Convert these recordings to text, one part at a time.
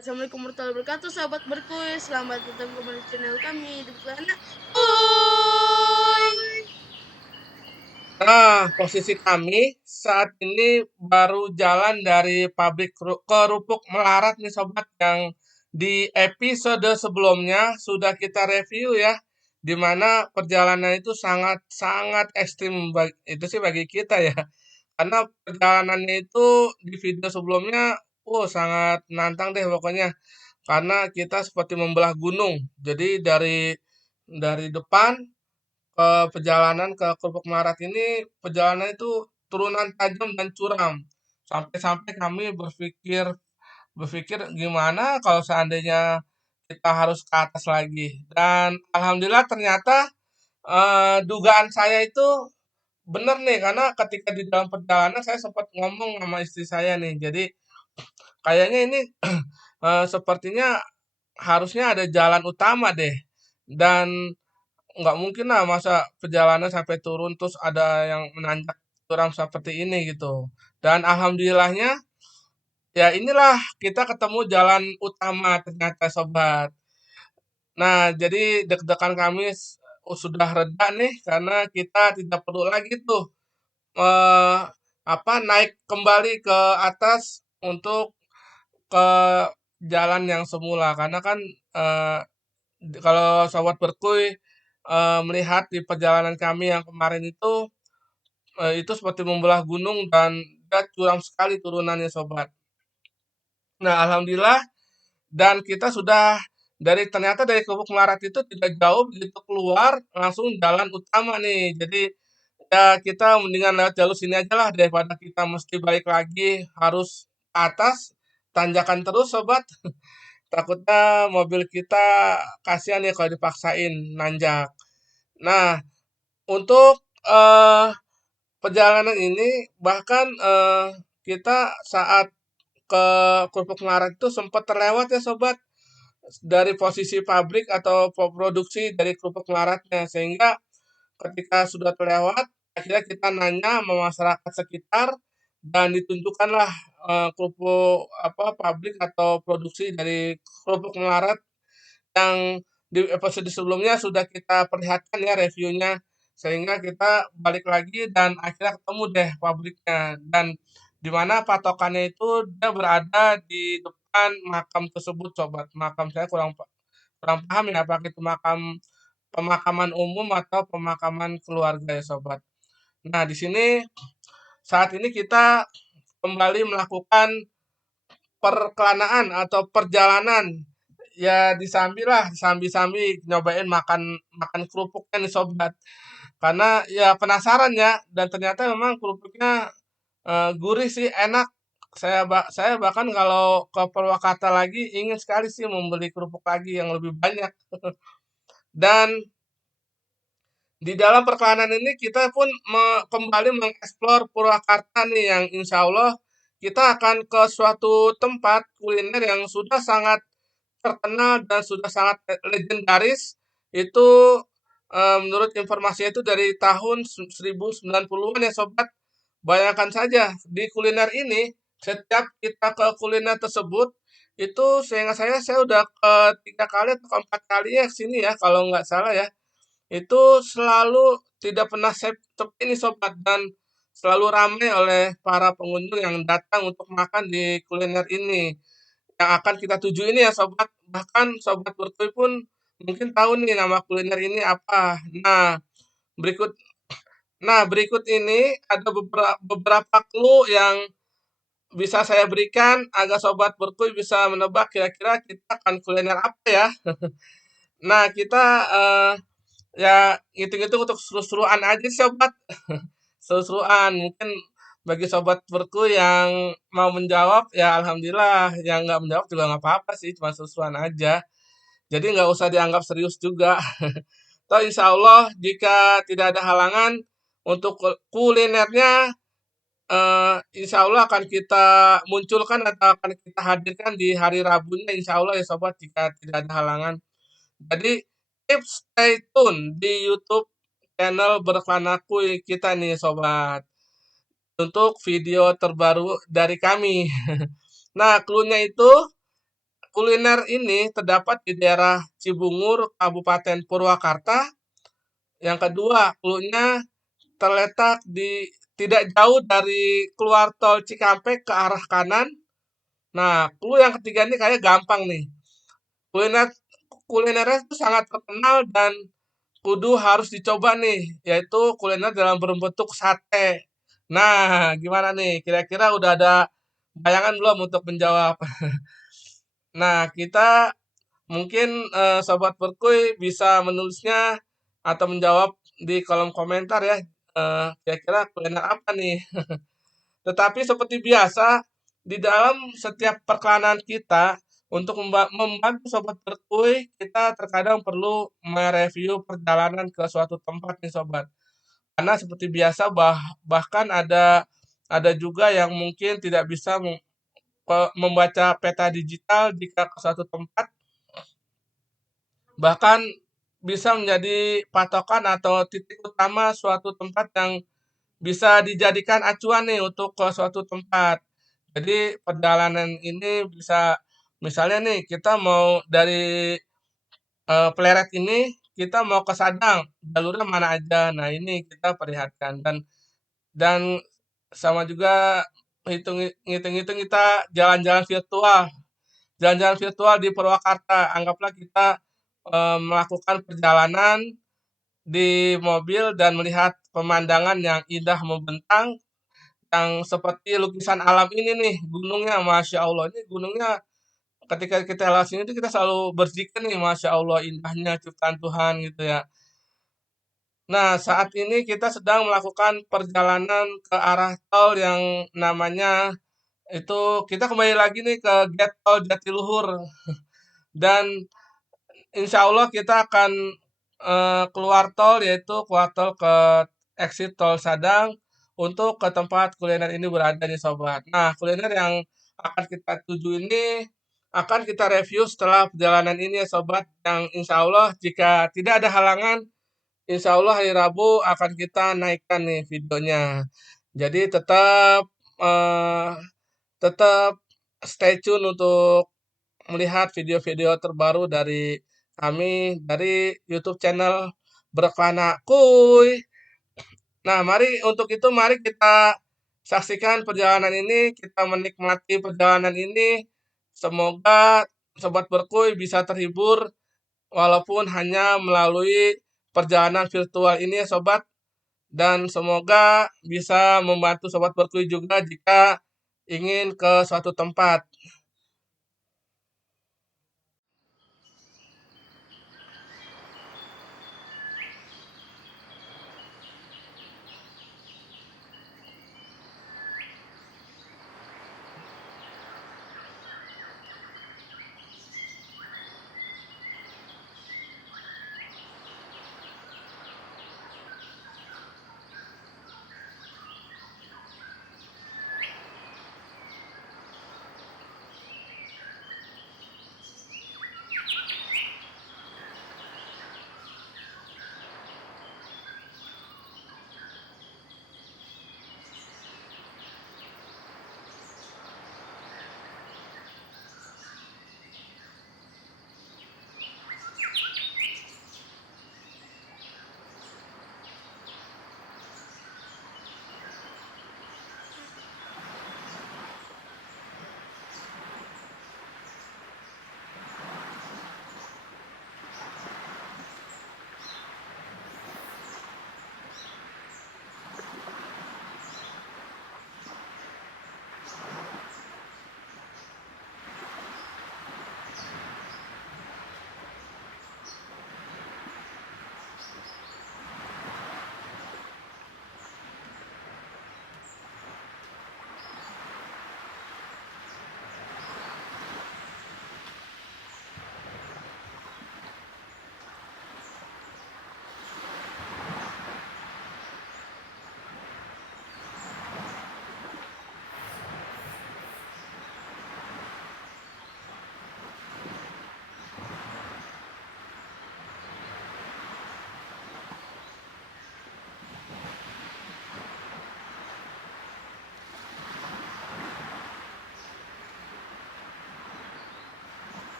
Assalamualaikum warahmatullahi wabarakatuh, sahabat berkuis. Selamat datang kembali di channel kami di sana. Uy! Nah, posisi kami saat ini baru jalan dari pabrik kerupuk Melarat nih sobat, yang di episode sebelumnya sudah kita review ya, di mana perjalanan itu sangat-sangat ekstrim itu sih bagi kita ya. Karena perjalanannya itu di video sebelumnya, sangat nantang deh pokoknya. Karena kita seperti membelah gunung. Jadi dari depan perjalanan ke Kerupuk Marat ini, perjalanan itu turunan tajam dan curam. Sampai-sampai kami berpikir berpikir gimana kalau seandainya kita harus ke atas lagi. Dan alhamdulillah ternyata dugaan saya itu benar nih, karena ketika di dalam perjalanan saya sempat ngomong sama istri saya nih. Jadi kayaknya ini sepertinya harusnya ada jalan utama deh. Dan nggak mungkin lah masa perjalanan sampai turun terus ada yang menanjak curam seperti ini gitu. Dan alhamdulillahnya ya inilah kita ketemu jalan utama ternyata sobat. Nah, jadi deg-degan kami sudah reda nih karena kita tidak perlu lagi tuh eh, naik kembali ke atas untuk ke jalan yang semula, karena kan eh, kalau sobat berkuy melihat di perjalanan kami yang kemarin itu seperti membelah gunung dan dia curam sekali turunannya sobat. Nah, alhamdulillah dan kita sudah ternyata dari Kubuk Melarat itu tidak jauh begitu keluar langsung jalan utama nih. Jadi ya kita mendingan lewat jalur sini aja lah daripada kita mesti balik lagi harus ke atas tanjakan terus sobat. Takutnya mobil kita kasihan ya kalau dipaksain nanjak. Nah, untuk perjalanan ini bahkan kita saat ke Kerupuk Melarat itu sempat terlewat ya sobat dari posisi pabrik atau produksi dari Kerupuk Melaratnya, sehingga ketika sudah terlewat akhirnya kita nanya sama masyarakat sekitar dan ditunjukkanlah kerupuk pabrik atau produksi dari Kerupuk Melarat yang di episode sebelumnya sudah kita perlihatkan ya reviewnya, sehingga kita balik lagi dan akhirnya ketemu deh pabriknya, dan di mana patokannya itu dia berada di depan makam tersebut sobat. Makam saya kurang kurang paham ya apakah itu pemakaman umum atau pemakaman keluarga ya sobat. Nah, di sini saat ini kita kembali melakukan perkelanaan atau perjalanan ya disambi-sambi nyobain makan makan kerupuknya nih sobat, karena ya penasaran ya, dan ternyata memang kerupuknya gurih sih, enak. Saya bahkan kalau ke Purwakarta lagi ingin sekali sih membeli kerupuk lagi yang lebih banyak. Dan di dalam perjalanan ini kita pun kembali mengeksplor Purwakarta nih, yang insya Allah kita akan ke suatu tempat kuliner yang sudah sangat terkenal dan sudah sangat legendaris. Itu menurut informasi itu dari tahun 1090-an ya sobat. Bayangkan saja di kuliner ini, setiap kita ke kuliner tersebut itu seingat saya udah ke 3 kali atau keempat kali ya sini ya kalau nggak salah ya. Itu selalu tidak pernah sepi nih sobat, dan selalu ramai oleh para pengunjung yang datang untuk makan di kuliner ini yang akan kita tuju ini ya sobat. Bahkan sobat berkuy pun mungkin tahu nih nama kuliner ini apa. Berikut berikut ini ada beberapa clue yang bisa saya berikan agar sobat berkuy bisa menebak kira-kira kita akan kuliner apa ya. Nah, kita ya ngitung-ngitung untuk seru-seruan aja sih, sobat. Seru-seruan. Mungkin bagi sobat berku yang mau menjawab, ya alhamdulillah. Yang nggak menjawab juga nggak apa-apa sih, cuma seru-seruan aja. Jadi nggak usah dianggap serius juga. Toh insya Allah jika tidak ada halangan untuk kulinernya, insya Allah akan kita munculkan atau akan kita hadirkan di hari Rabunya insya Allah ya sobat, jika tidak ada halangan. Jadi keep stay tune di YouTube channel Berkelana Kuy kita nih sobat, untuk video terbaru dari kami. Nah, clue-nya itu kuliner ini terdapat di daerah Cibungur, Kabupaten Purwakarta. Yang kedua, clue-nya terletak di tidak jauh dari keluar tol Cikampek ke arah kanan. Nah, clue yang ketiga ini kayaknya gampang nih. Kuliner kulinernya itu sangat terkenal dan kudu harus dicoba nih, yaitu kuliner dalam berbentuk sate. Nah, gimana nih? Kira-kira udah ada bayangan belum untuk menjawab? Nah, kita mungkin Sobat Berkuy bisa menulisnya atau menjawab di kolom komentar ya. Kira-kira kuliner apa nih? Tetapi seperti biasa, di dalam setiap perkenalan kita, untuk membantu Sobat Berkuy, kita terkadang perlu mereview perjalanan ke suatu tempat nih Sobat. Karena seperti biasa bahkan ada juga yang mungkin tidak bisa membaca peta digital jika ke suatu tempat, bahkan bisa menjadi patokan atau titik utama suatu tempat yang bisa dijadikan acuan nih untuk ke suatu tempat. Jadi perjalanan ini bisa misalnya nih kita mau dari Pleret ini kita mau ke Sadang, jalurnya mana aja. Nah, ini kita perlihatkan dan sama juga ngitung-ngitung kita jalan-jalan virtual. Jalan-jalan virtual di Purwakarta. Anggaplah kita melakukan perjalanan di mobil dan melihat pemandangan yang indah membentang yang seperti lukisan alam ini nih, gunungnya, masya Allah, ini gunungnya ketika kita lewat sini tuh kita selalu berzikir nih, masya Allah indahnya ciptaan Tuhan gitu ya. Nah, saat ini kita sedang melakukan perjalanan ke arah tol yang namanya itu kita kembali lagi nih ke Get Tol Jatiluhur dan insya Allah kita akan keluar tol yaitu keluar tol ke exit tol Sadang untuk ke tempat kuliner ini berada nih sobat. Nah, kuliner yang akan kita tuju ini akan kita review setelah perjalanan ini ya sobat. Yang insya Allah jika tidak ada halangan, insya Allah hari Rabu akan kita naikkan nih videonya. Jadi eh, tetap stay tune untuk melihat video-video terbaru dari kami dari YouTube channel Berkelana Kuy. Nah, mari kita saksikan perjalanan ini, kita menikmati perjalanan ini. Semoga Sobat Berkuy bisa terhibur walaupun hanya melalui perjalanan virtual ini ya Sobat. Dan semoga bisa membantu Sobat Berkuy juga jika ingin ke suatu tempat.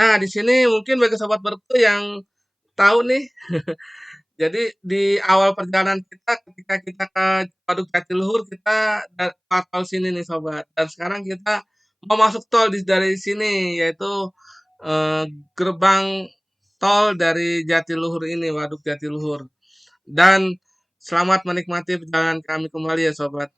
Nah, di sini mungkin bagi sobat Berku yang tahu nih, jadi di awal perjalanan kita ketika kita ke Waduk Jatiluhur kita lewat tol sini nih sobat. Dan sekarang kita mau masuk tol dari sini yaitu eh, gerbang tol dari Jatiluhur ini, Waduk Jatiluhur. Dan selamat menikmati perjalanan kami kembali ya sobat.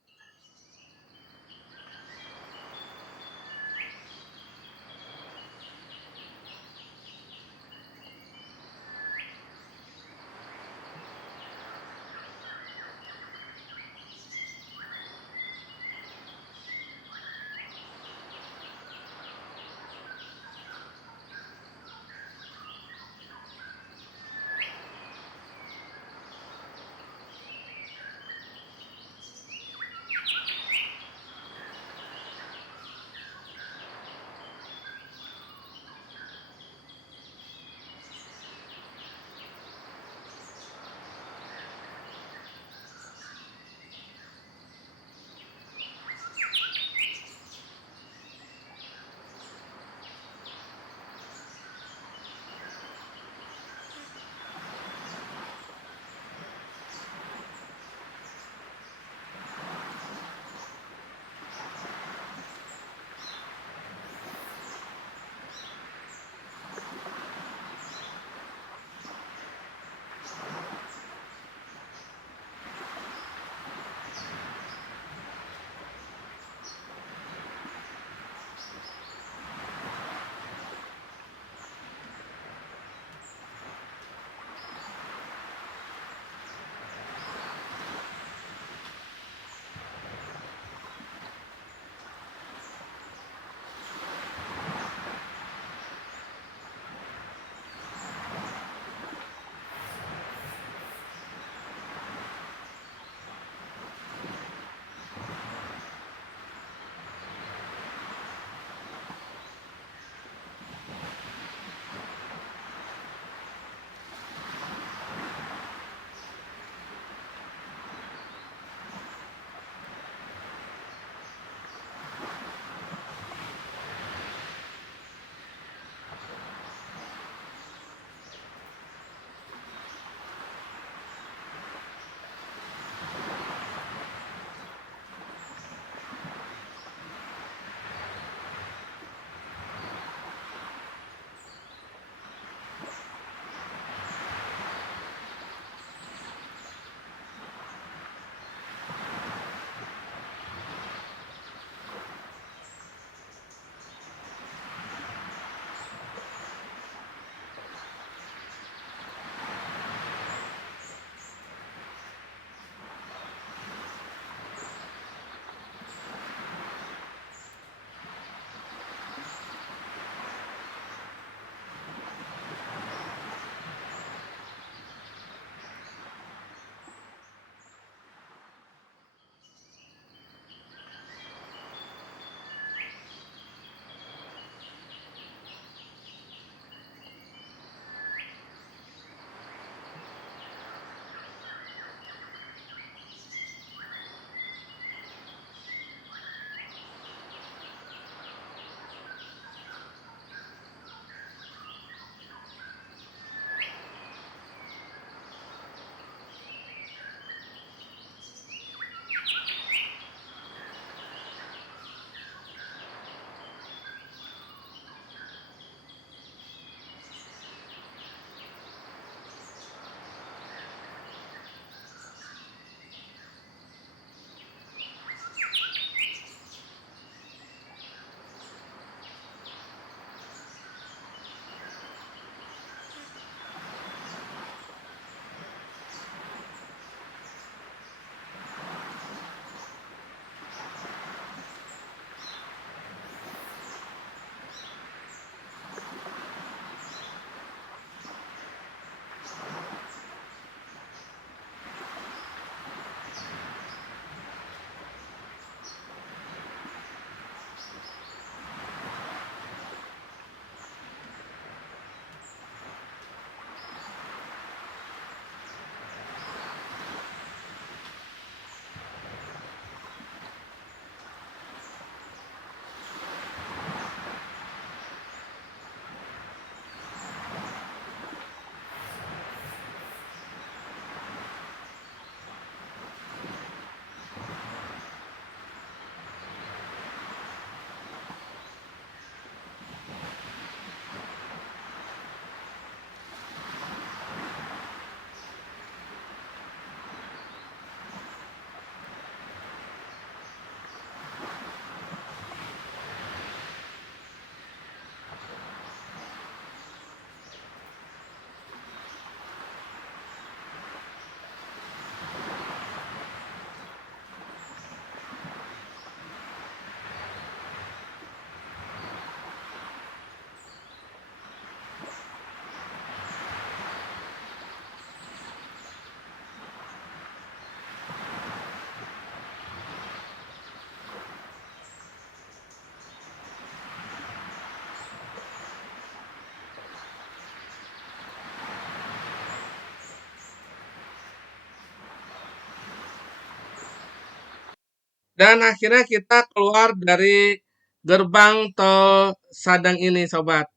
Dan akhirnya kita keluar dari gerbang tol Sadang ini, sobat.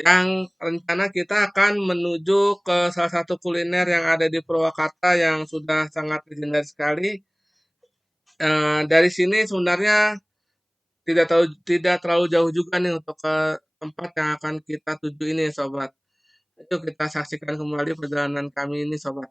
Yang rencana kita akan menuju ke salah satu kuliner yang ada di Purwakarta yang sudah sangat legendaris sekali. Dari sini sebenarnya tidak terlalu jauh juga nih untuk ke tempat yang akan kita tuju ini, sobat. Itu kita saksikan kembali perjalanan kami ini, sobat.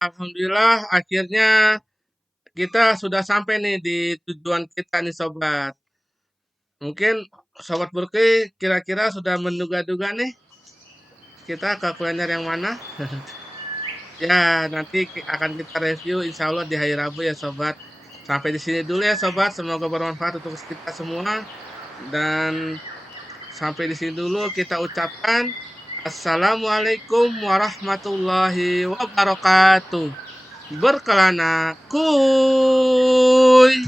alhamdulillah akhirnya kita sudah sampai nih di tujuan kita nih sobat. Mungkin sobat Burki kira-kira sudah menduga-duga nih kita ke kuliner yang mana? Ya, nanti akan kita review insya Allah di hari Rabu ya sobat. Sampai di sini dulu ya sobat. Semoga bermanfaat untuk kita semua. Dan sampai di sini dulu kita ucapkan Assalamualaikum warahmatullahi wabarakatuh. Berkelana kuy.